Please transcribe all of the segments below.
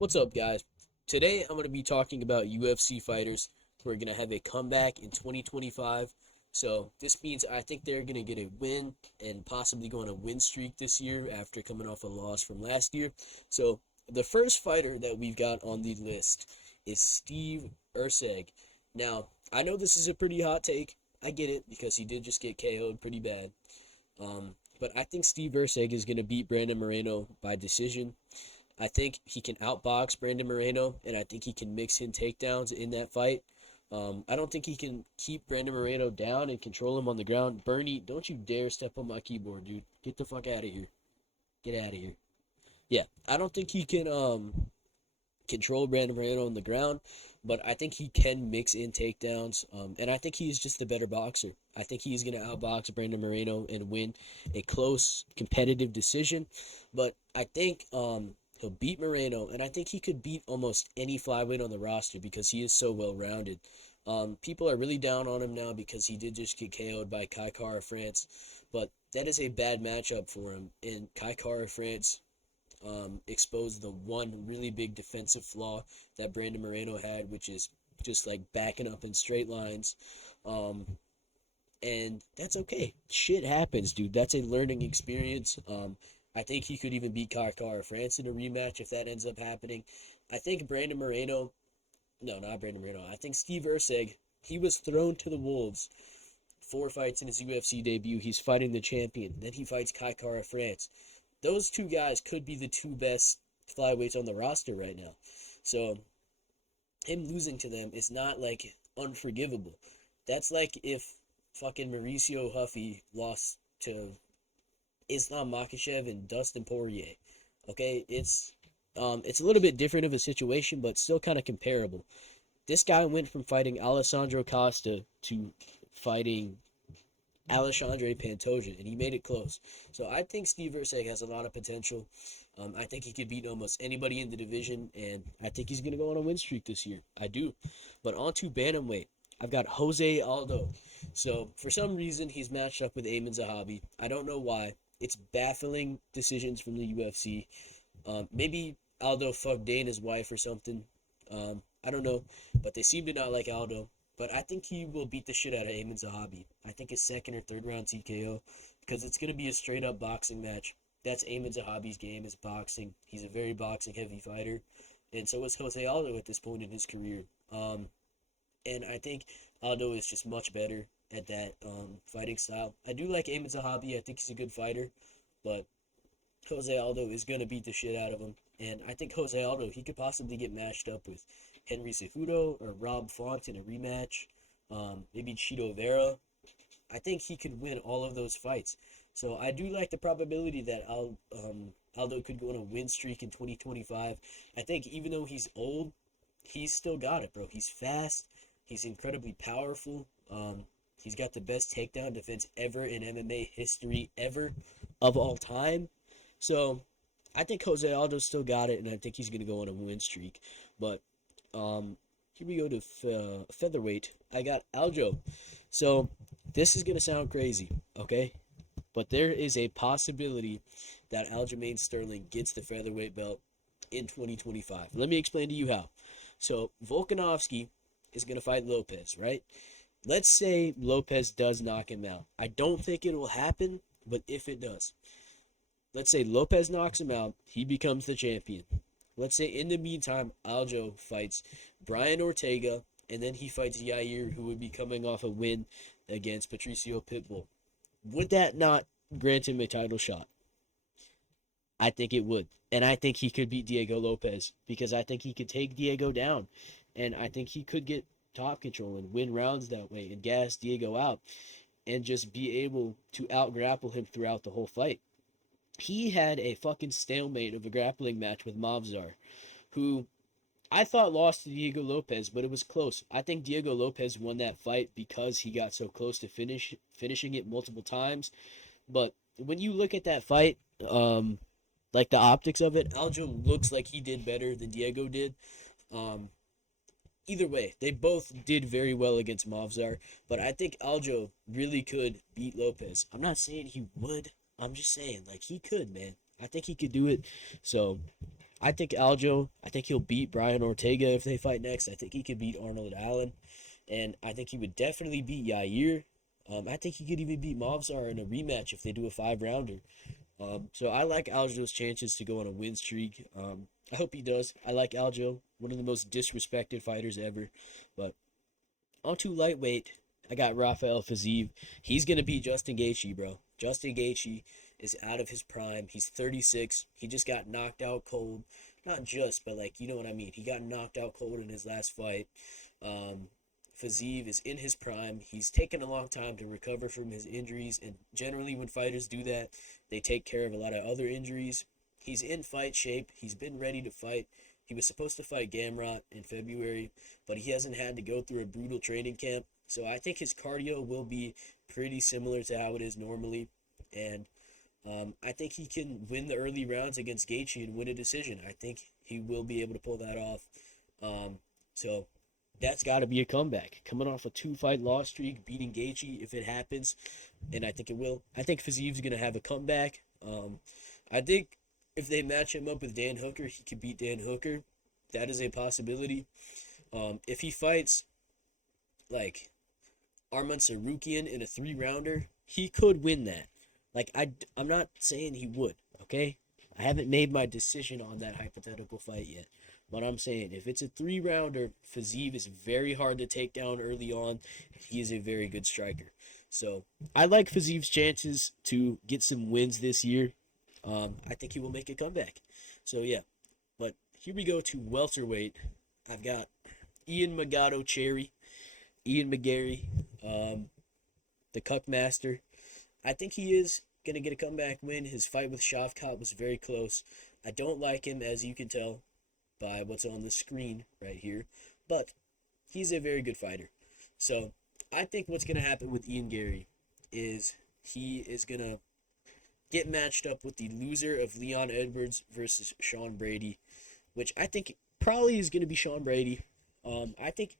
What's up, guys? Today I'm going to be talking about UFC fighters who are going to have a comeback in 2025. So, this means I think they're going to get a win and possibly go on a win streak this year after coming off a loss from last year. So, the first fighter that we've got on the list is Steve Erceg. Now, I know this is a pretty hot take. I get it because he did just get KO'd pretty bad. But I think Steve Erceg is going to beat Brandon Moreno by decision. I think he can outbox Brandon Moreno, and I think he can mix in takedowns in that fight. I don't think he can keep Brandon Moreno down and control him on the ground. Bernie, don't you dare step on my keyboard, dude. Get the fuck out of here. Get out of here. Yeah, I don't think he can control Brandon Moreno on the ground, but I think he can mix in takedowns. And I think he's just the better boxer. I think he's going to outbox Brandon Moreno and win a close, competitive decision. But I think he'll beat Moreno, and I think he could beat almost any flyweight on the roster because he is so well rounded. People are really down on him now because he did just get KO'd by Kai Kara France, but that is a bad matchup for him. And Kai Kara France exposed the one really big defensive flaw that Brandon Moreno had, which is just like backing up in straight lines. Um, and that's okay. Shit happens, dude. That's a learning experience. I think he could even beat Kara France in a rematch if that ends up happening. I think Brandon Moreno, no, not Brandon Moreno. I think Steve Erceg, he was thrown to the wolves. 4 fights in his UFC debut. He's fighting the champion. Then he fights Kara France. Those two guys could be the two best flyweights on the roster right now. So him losing to them is not like unforgivable. That's like if fucking Mauricio Huffy lost to Islam Makhachev and Dustin Poirier. Okay, it's a little bit different of a situation, but still kind of comparable. This guy went from fighting Alessandro Costa to fighting Alexandre Pantoja, and he made it close. So I think Steve Erceg has a lot of potential. I think he could beat almost anybody in the division, and I think he's going to go on a win streak this year. I do. But on to bantamweight. I've got Jose Aldo. So for some reason, he's matched up with Amin Zahabi. I don't know why. It's baffling decisions from the UFC. Maybe Aldo fucked Dana's wife or something. I don't know. But they seem to not like Aldo. But I think he will beat the shit out of Amin Zahabi. I think his second or third round TKO, because it's going to be a straight up boxing match. That's Amin Zahabi's game, is boxing. He's a very boxing heavy fighter. And so is Jose Aldo at this point in his career. And I think Aldo is just much better at that fighting style. I do like Amin Zahabi. I think he's a good fighter. But Jose Aldo is going to beat the shit out of him. And I think Jose Aldo, he could possibly get matched up with Henry Cejudo or Rob Font in a rematch. Maybe Chito Vera. I think he could win all of those fights. So I do like the probability that Aldo could go on a win streak in 2025. I think even though he's old, he's still got it, bro. He's fast. He's incredibly powerful. He's got the best takedown defense ever in MMA history, ever, of all time. So I think Jose Aldo still got it, and I think he's going to go on a win streak. But here we go to featherweight. I got Aljo. So this is going to sound crazy, okay? But there is a possibility that Aljamain Sterling gets the featherweight belt in 2025. Let me explain to you how. So Volkanovski is going to fight Lopez, right? Let's say Lopez does knock him out. I don't think it will happen, but if it does, let's say Lopez knocks him out, he becomes the champion. Let's say in the meantime, Aljo fights Brian Ortega, and then he fights Yair, who would be coming off a win against Patricio Pitbull. Would that not grant him a title shot? I think it would. And I think he could beat Diego Lopez because I think he could take Diego down. And I think he could get top control and win rounds that way and gas Diego out and just be able to out grapple him throughout the whole fight. He had a fucking stalemate of a grappling match with Mavzar, who I thought lost to Diego Lopez, but it was close. I think Diego Lopez won that fight because he got so close to finishing it multiple times. But when you look at that fight, like the optics of it, Aljo looks like he did better than Diego did. Um, Either way, they both did very well against Mavzar, but I think Aljo really could beat Lopez. I'm not saying he would. I'm just saying, like, he could, man. I think he could do it. So I think Aljo, I think he'll beat Brian Ortega if they fight next. I think he could beat Arnold Allen. And I think he would definitely beat Yair. I think he could even beat Movsar in a rematch if they do a 5 rounder. So I like Aljo's chances to go on a win streak. I hope he does. I like Aljo, one of the most disrespected fighters ever. But on to lightweight, I got Rafael Fiziev. He's gonna beat Justin Gaethje, bro. Justin Gaethje is out of his prime. He's 36. He just got knocked out cold. Not just, but like you know what I mean. He got knocked out cold in his last fight. Um, Fiziev is in his prime. He's taken a long time to recover from his injuries, and generally when fighters do that, they take care of a lot of other injuries. He's in fight shape. He's been ready to fight. He was supposed to fight Gamrot in February, but he hasn't had to go through a brutal training camp. So I think his cardio will be pretty similar to how it is normally. And I think he can win the early rounds against Gaethje and win a decision. I think he will be able to pull that off. So that's got to be a comeback. Coming off a 2-fight loss streak, beating Gaethje if it happens, and I think it will. I think Fiziev's going to have a comeback. I think if they match him up with Dan Hooker, he could beat Dan Hooker. That is a possibility. If he fights like Arman Sarukian in a 3-rounder, he could win that. Like I'm not saying he would, okay? I haven't made my decision on that hypothetical fight yet. But I'm saying if it's a 3-rounder, Fiziev is very hard to take down early on. He is a very good striker. So I like Fiziev's chances to get some wins this year. I think he will make a comeback. So yeah. But here we go to welterweight. I've got Ian Magato Cherry, Ian McGarry, the Cuck Master. I think he is going to get a comeback win. His fight with Shavkat was very close. I don't like him, as you can tell by what's on the screen right here, but he's a very good fighter. So I think what's going to happen with Ian Gary is he is going to get matched up with the loser of Leon Edwards versus Sean Brady, which I think probably is going to be Sean Brady. I think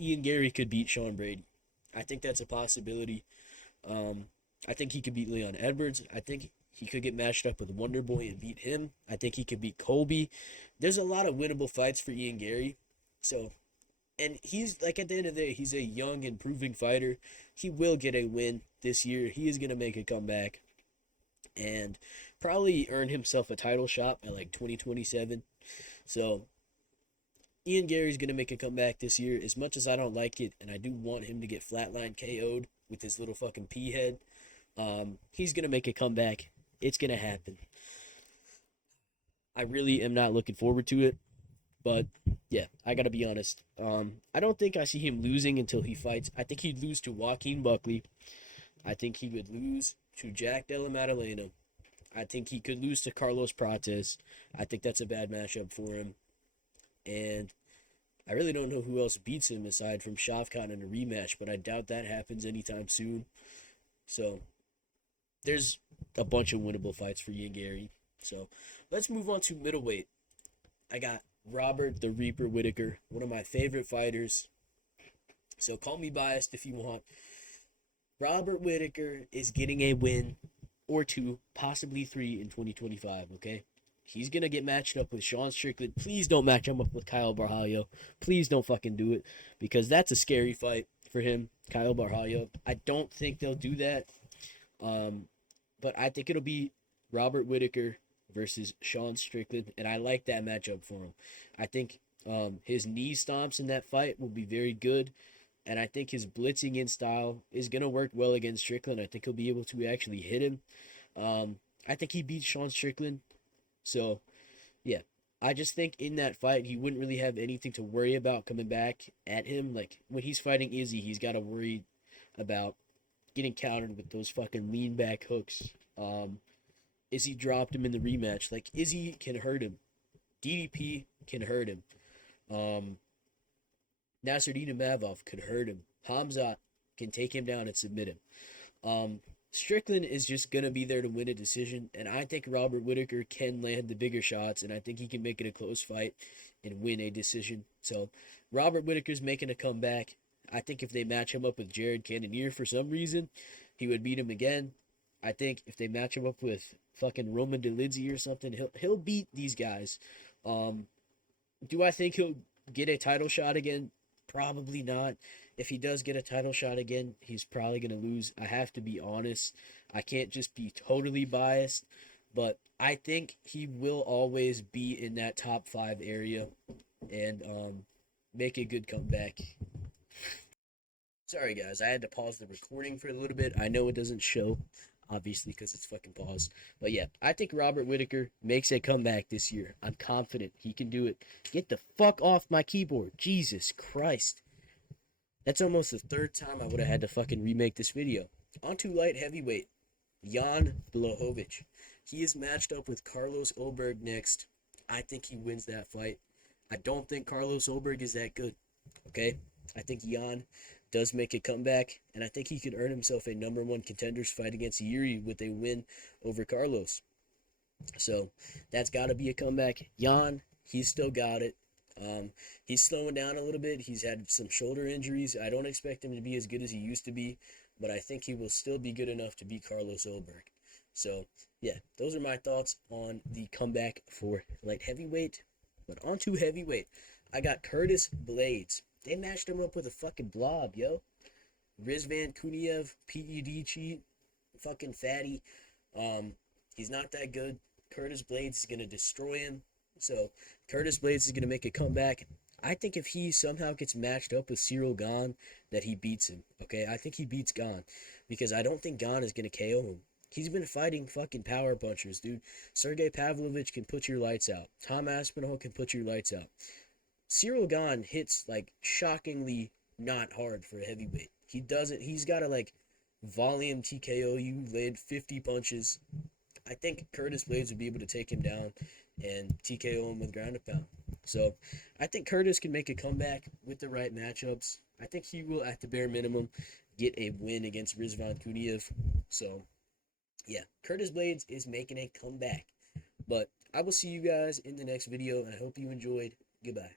Ian Gary could beat Sean Brady. I think that's a possibility. I think he could beat Leon Edwards. I think he could get matched up with Wonder Boy and beat him. I think he could beat Colby. There's a lot of winnable fights for Ian Gary. So, and he's like at the end of the day, he's a young, improving fighter. He will get a win this year. He is going to make a comeback and probably earn himself a title shot by like 2027. So, Ian Gary's going to make a comeback this year. As much as I don't like it, and I do want him to get flatline KO'd with his little fucking pea head, he's going to make a comeback. It's going to happen. I really am not looking forward to it. But, yeah, I got to be honest. I don't think I see him losing until he fights. I think he'd lose to Joaquin Buckley. I think he would lose to Jack Della Maddalena. I think he could lose to Carlos Prates. I think that's a bad matchup for him. And I really don't know who else beats him aside from Shavkat in a rematch, but I doubt that happens anytime soon. So, there's a bunch of winnable fights for Ian Gary. So, let's move on to middleweight. I got Robert the Reaper Whittaker, one of my favorite fighters. So, call me biased if you want. Robert Whittaker is getting a win or two, possibly 3 in 2025, okay? He's going to get matched up with Sean Strickland. Please don't match him up with Kyle Barhallo. Please don't fucking do it, because that's a scary fight for him, Kyle Barhallo. I don't think they'll do that. But I think it'll be Robert Whittaker versus Sean Strickland, and I like that matchup for him. I think his knee stomps in that fight will be very good, and I think his blitzing in style is going to work well against Strickland. I think he'll be able to actually hit him. I think he beats Sean Strickland. So, yeah, I just think in that fight, he wouldn't really have anything to worry about coming back at him. Like, when he's fighting Izzy, he's got to worry about getting countered with those fucking lean back hooks. Izzy dropped him in the rematch. Like, Izzy can hurt him. DDP can hurt him. Nasruddin Imavov could hurt him. Hamzat can take him down and submit him. Strickland is just going to be there to win a decision, and I think Robert Whittaker can land the bigger shots, and I think he can make it a close fight and win a decision. So, Robert Whittaker's making a comeback. I think if they match him up with Jared Cannonier for some reason, he would beat him again. I think if they match him up with fucking Roman Dolidze or something. He'll beat these guys. Do I think he'll get a title shot again? Probably not. If he does get a title shot again, he's probably going to lose. I have to be honest. I can't just be totally biased, but I think he will always be in that top 5 area and make a good comeback. Sorry guys, I had to pause the recording for a little bit. I know it doesn't show, obviously, because it's fucking paused. But yeah, I think Robert Whittaker makes a comeback this year. I'm confident he can do it. Get the fuck off my keyboard. Jesus Christ. That's almost the 3rd time I would have had to fucking remake this video. On to light heavyweight. Jan Blachowicz. He is matched up with Carlos Ulberg next. I think he wins that fight. I don't think Carlos Ulberg is that good. Okay? I think Jan does make a comeback, and I think he could earn himself a #1 contenders fight against Yuri with a win over Carlos. So that's got to be a comeback. Jan, he's still got it. He's slowing down a little bit. He's had some shoulder injuries. I don't expect him to be as good as he used to be, but I think he will still be good enough to beat Carlos Ulberg. So yeah, those are my thoughts on the comeback for light heavyweight. But on to heavyweight, I got Curtis Blades. They matched him up with a fucking blob, yo. Rizvan Kuniev, PED cheat, fucking fatty. He's not that good. Curtis Blades is going to destroy him. So, Curtis Blades is going to make a comeback. I think if he somehow gets matched up with Cyril Gane, that he beats him, okay? I think he beats Gane, because I don't think Gane is going to KO him. He's been fighting fucking power punchers, dude. Sergey Pavlovich can put your lights out. Tom Aspinall can put your lights out. Cyril Gane hits, like, shockingly not hard for a heavyweight. He's got to, like, volume TKO you, land 50 punches. I think Curtis Blades would be able to take him down and TKO him with ground and pound. So, I think Curtis can make a comeback with the right matchups. I think he will, at the bare minimum, get a win against Rizvan Kuniev. So, yeah, Curtis Blades is making a comeback. But I will see you guys in the next video, and I hope you enjoyed. Goodbye.